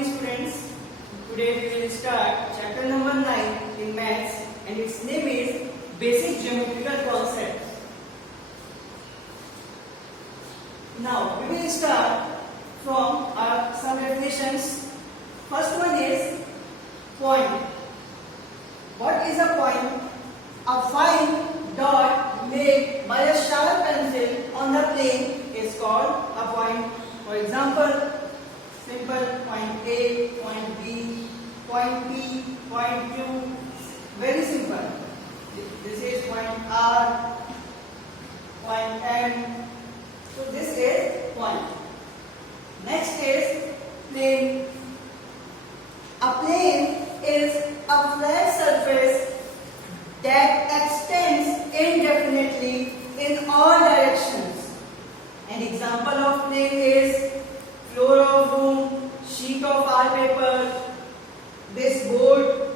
morning students. Today we will start chapter number 9 in maths and its name is basic geometrical concepts. Now we will start from our some definitions. First one is point. What is a point? A fine dot made by a sharp pencil on the plane is called a point. For example, simple point A, point B, point P, point Q. Very simple. This is point R, point M. So this is point. Next is plane. A plane is a flat surface that extends indefinitely in all directions. An example of plane is floor of room, sheet of art paper, this board.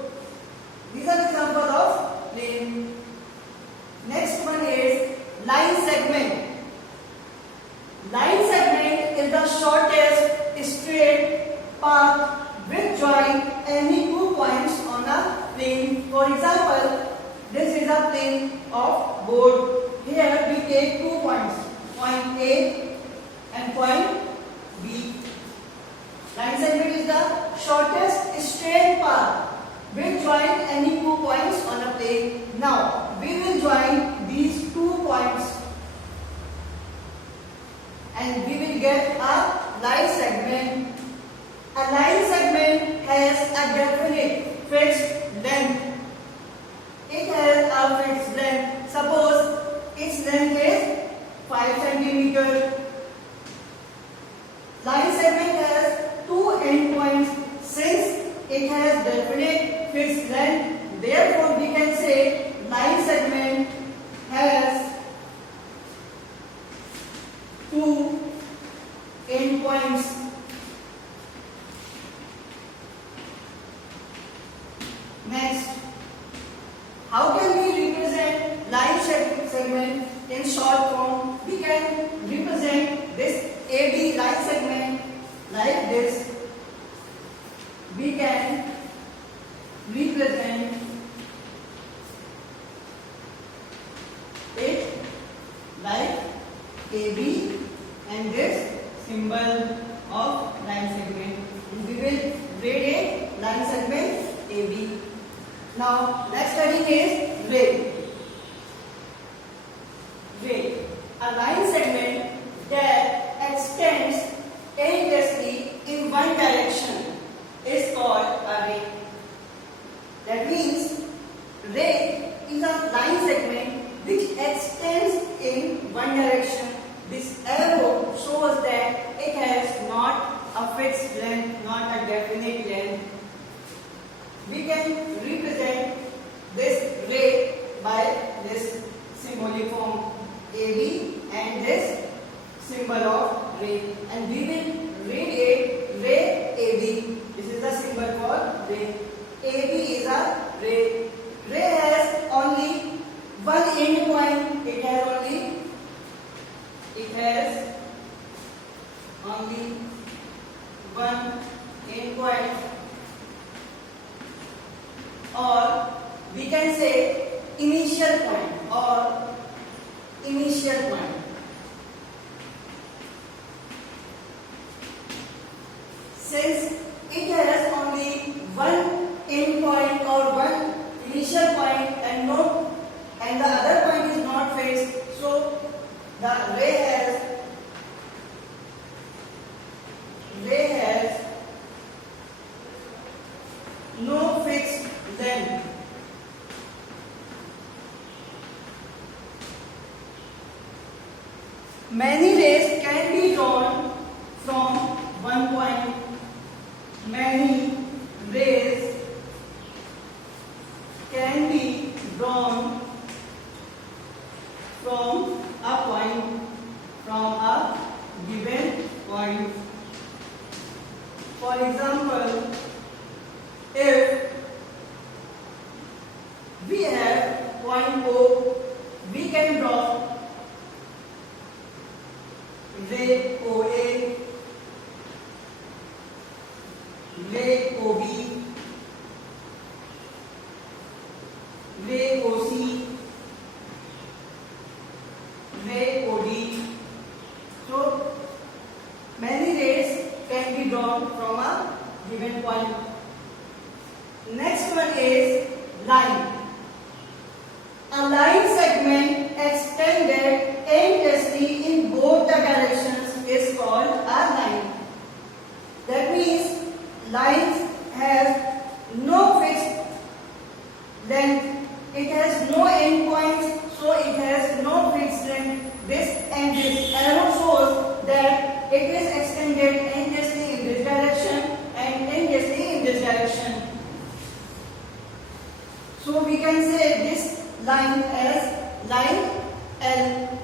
These are examples of plane. Next one is line segment. Line segment is the shortest straight path which join any 2 points on a plane. For example, this is a plane of board. Here we take 2 points, point A and point B. Line segment is the shortest straight path which join any 2 points on a plane. Now we will join these 2 points and we will get a line segment. A line segment has a definite fixed length. It has a fixed length. Suppose its length is 5 cm. Line segment has 2 endpoints. Since it has definite fixed length, therefore we can say line segment has 2 endpoints. Next, how can we represent line segment in short form? We can represent this AB line segment like this. We can represent it like AB and this symbol of line segment. And we will grade a line segment AB. Now, next study is ray. Ray, a line segment that extends endlessly in one direction is called a ray. That means ray is a line segment which extends in one direction. This arrow shows that it has not a fixed length, not a definite length. We can represent this ray by this symbolic form AB and this symbol of ray, and we will radiate ray AB. This is the symbol for ray. AB is a ray. Ray has only one end point. It has only one end point, or we can say initial point or initial point. Since it has only one end point or one initial point and the other point is not fixed, so the ray has no fixed length. Many rays can be drawn from one point. Many rays can be drawn from a point, from a given point. For example, if we have point O, we can draw ray OA ray OB, ray OC, ray OD. So many rays can be drawn from a given point. Next one is line. A line segment extended endlessly in both the directions is called a line. That means lines has no fixed length. It has no end points, so it has no fixed length. This and this arrow shows that it is extended endlessly in this direction and endlessly in this direction. So we can say this line as line L.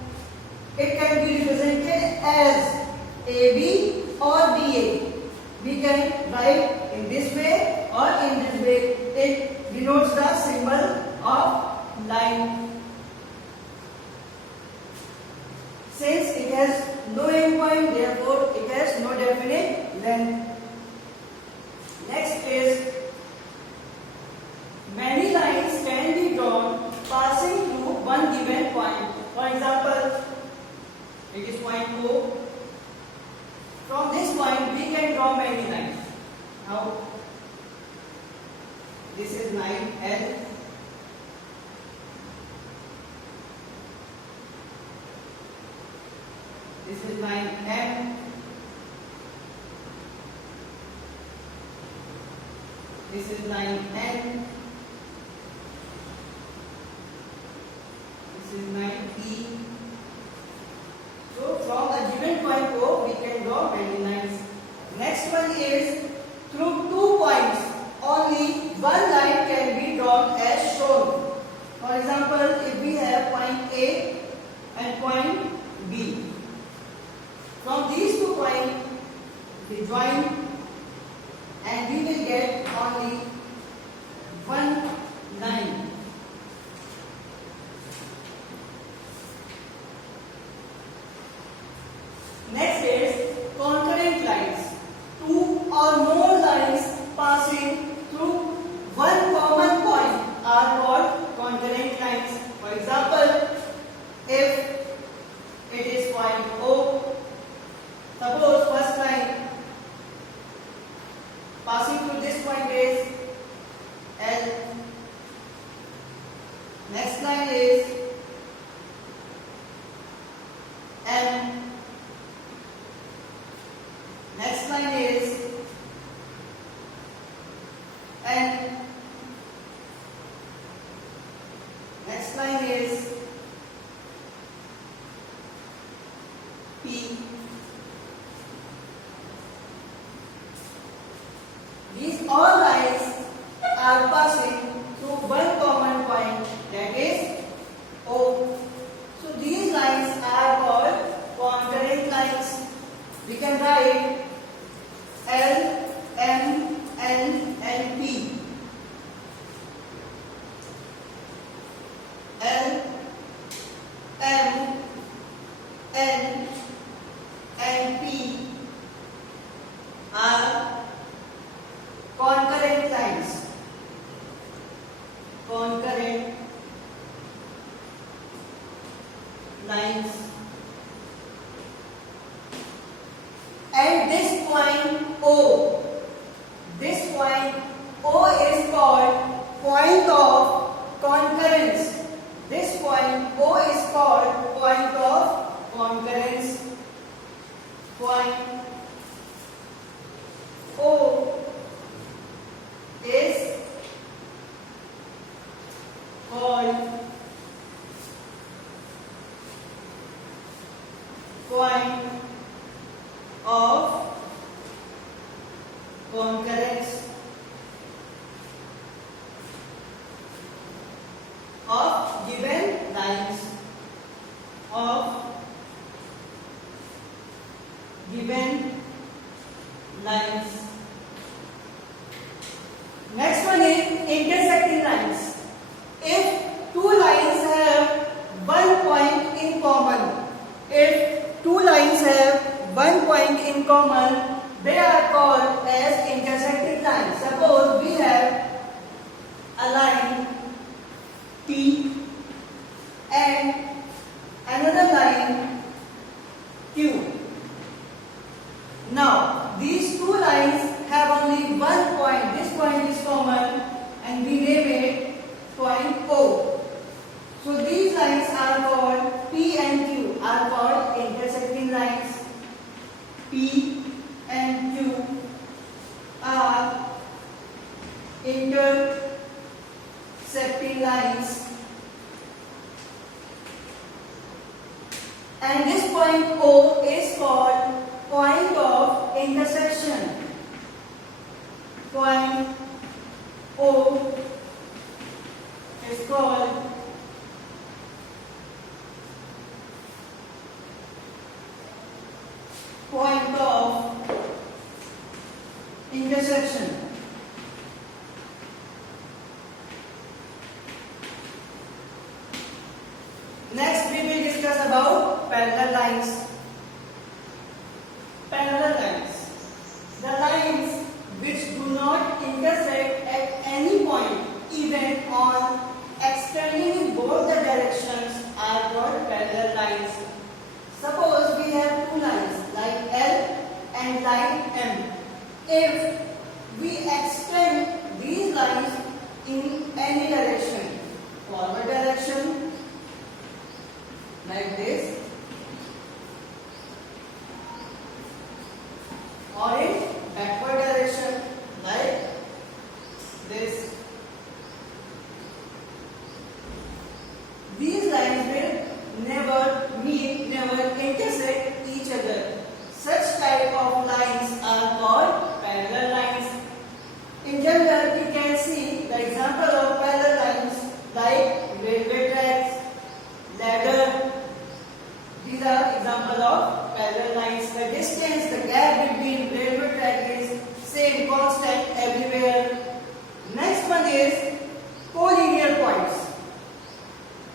It can be represented as AB or BA. We can write in this way or in this way. It denotes the symbol of line. Since it has no end point, therefore it has no definite length. Next is many lines can be drawn passing through one given point. For example, it is point O. From this point we can draw many lines. Now this is line L. This is line M. This is line N. This is line E. So from a given point O, we can draw many lines. Next one is through 2 points, only one line can be drawn as shown. For example, if we have point A and point B. From these 2 points, we join and we will get only one line. Next is concurrent lines. 2 or more lines passing through one common point are called concurrent lines. For example, if it is point O, suppose first line passing through this point is L. Next line is M. Next line is N. Next line is P. These all lines are passing through one common point, that is O. So these lines are called concurrent lines. We can write L, M, N, and P. L, M, N, and P are concurrent lines. Concurrent lines. And this point O, this point O is called point of concurrence. This point O is called point of concurrence. Point O is called point of concurrence of given lines of given lines. Next one is intersecting lines. If 2 lines have one point in common, if 2 lines have one point in common, they are called as intersecting these two lines have only one point. This point is common and we name it point O. So these lines are called P and Q, are called intersecting lines. P and Q are intersecting lines. And this point O is called point of intersection. Point O is called point of intersection. Next we will discuss about parallel lines. Parallel lines. The lines which do not intersect at any point, even on extending in both the directions, are called parallel lines. Suppose we have two lines like L and line M. If we extend these lines in any direction, forward direction like this, or in backward direction like this, these lines will never meet, never intersect each other. Such type of lines are called parallel lines. In general, we can see the example of parallel lines like railway tracks, ladder. These are example of parallel lines. The distance, the gap between railway track is same, constant everywhere. Next one is collinear points.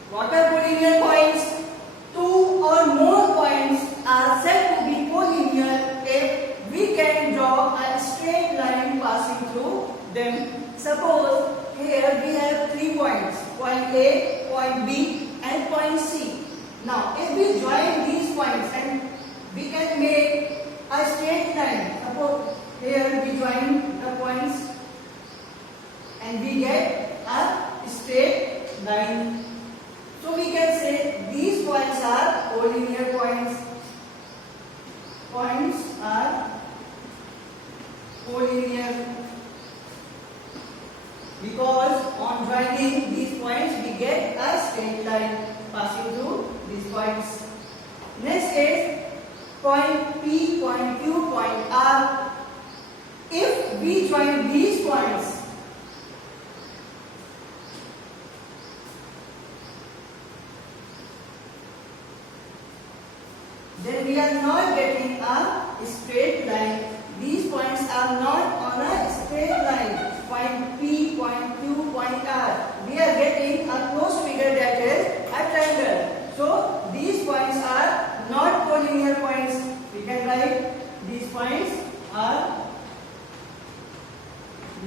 What are collinear points? Two or more points are said to be collinear if we can draw a straight line passing through them. Suppose here we have 3 points, point A, point B and point C. Now if we join these points and we can make a straight line. Suppose here we join the points and we get a straight line. So we can say these points are collinear points. Points are collinear because on joining these points we get a straight line passing through these points. Next is point P, point Q, point R. If we join these points, then we are not getting a straight line. These points are not on a straight line. Point P, point Q, point R. We are getting a close figure that is a triangle. So these points are not collinear points. We can write these points are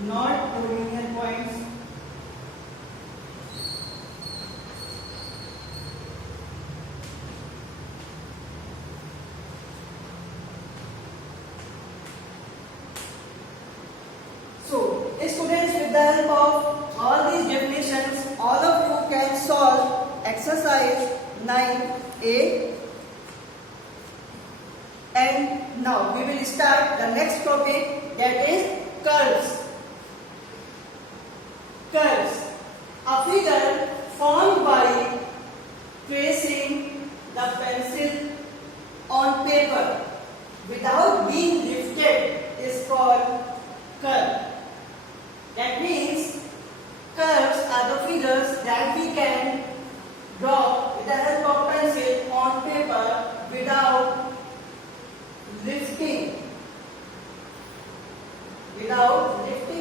not collinear points. So, students, with the help of all these definitions, all of you can solve exercise 9A. And now we will start the next topic, that is curves. Curves. A figure formed by tracing the pencil on paper without being lifted is called curve. That means curves are the figures that we can draw with the help of pencil on paper without lifting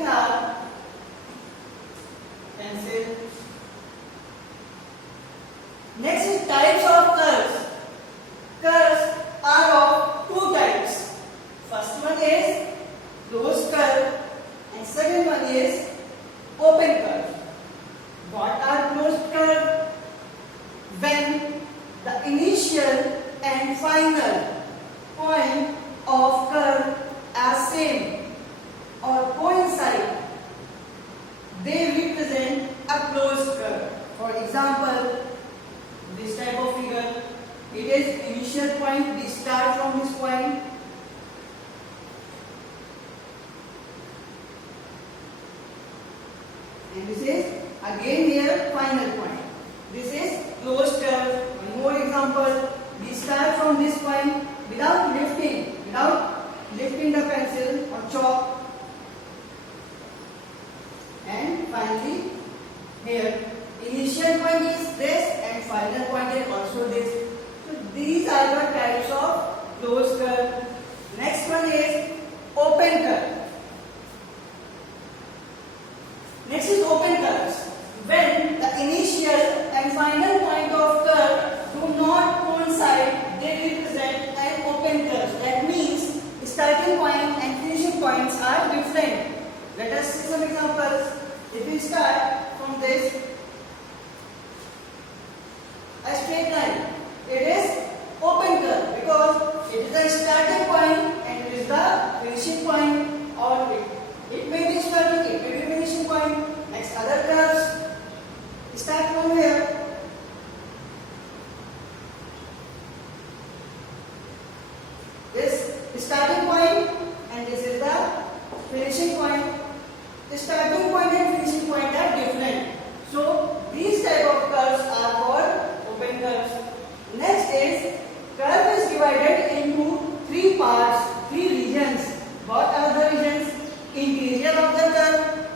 our pencil. Next is types of curves. Curves are of two types. First one is closed curve and second one is open curve. What are closed curve? When the initial and final point of curve are same or coincide, they represent a closed curve. For example, this type of figure, it is initial point, we start from this point, and this is again here final point. This is closed curve. One more example, we start from this point without lifting the pencil or chalk, and finally here initial point is this and final point is also this. So these are the types of closed curve. Next one is open curve. Next is open curves. When the initial and final point of curve do not coincide, they represent an open curve. That means starting point and finishing points are different. Let us see some examples. If we start from this, a straight line, it is open curve because it is the starting point and it is the finishing point, or it may be starting, it may be finishing point. Next, other curves start from here. This starting point and this is the finishing point. The starting point and finishing point are different. So these type of curves are called open curves. Next is curve is divided into three parts, three regions. What are the regions? Interior of the curve,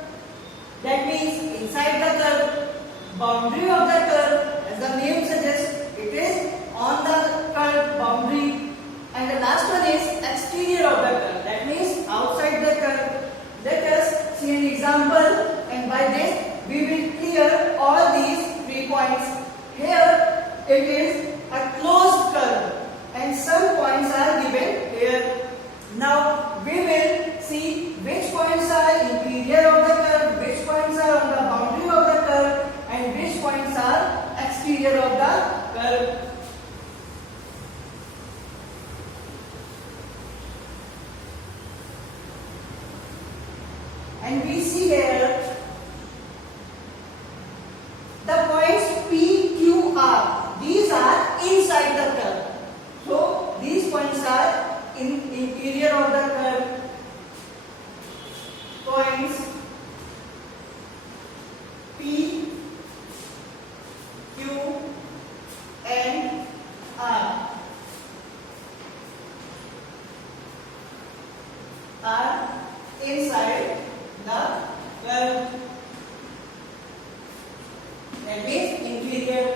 that means inside the curve. Boundary of the curve, as the name suggests, it is on the curve boundary. And the last one is exterior of the curve, that means outside the curve. Let us see an example, and by this we will clear all these 3 points. Here it is a closed curve and some points are given here. Now we will see which points are interior of the curve, which points are on the boundary of the curve, and which points are exterior of the curve. And we see here the points P, Q, R. These are inside the curve. So these points are in interior of the curve. Points P, Q, and R are inside the curve. That means interior.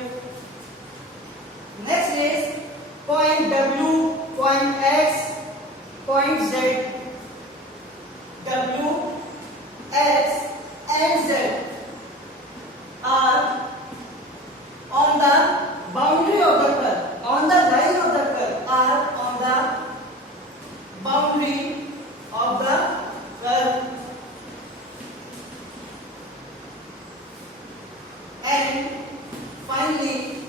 Next is point W, point X, point Z. W, X, and Z are on the boundary of the curve, on the line of the curve, are on the boundary of the curve. And finally,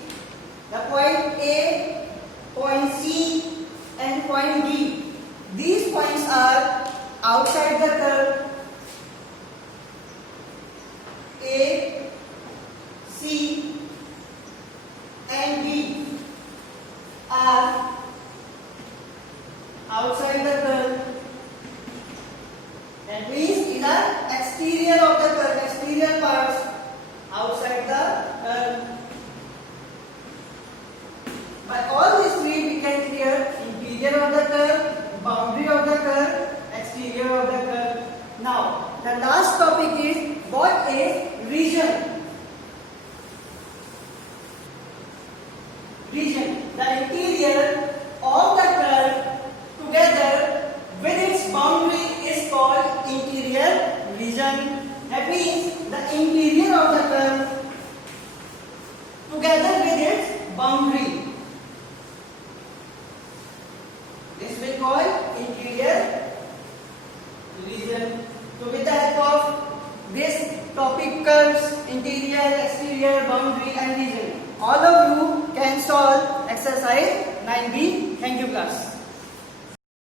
the point A, point C, and point D. These points are outside the curve. A, C, and D are outside the curve. That means these are exterior of the curve, exterior parts outside the curve. By all these three we can clear interior of the curve, boundary of the curve, exterior of the curve. Now the last topic is what is region. Region, the interior of the curve together with its boundary is called interior region. That means the interior of the curve together with its boundary. This will call interior region. So with the help of this topic, curves, interior, exterior, boundary and region, all of you can solve exercise 9B. Thank you class.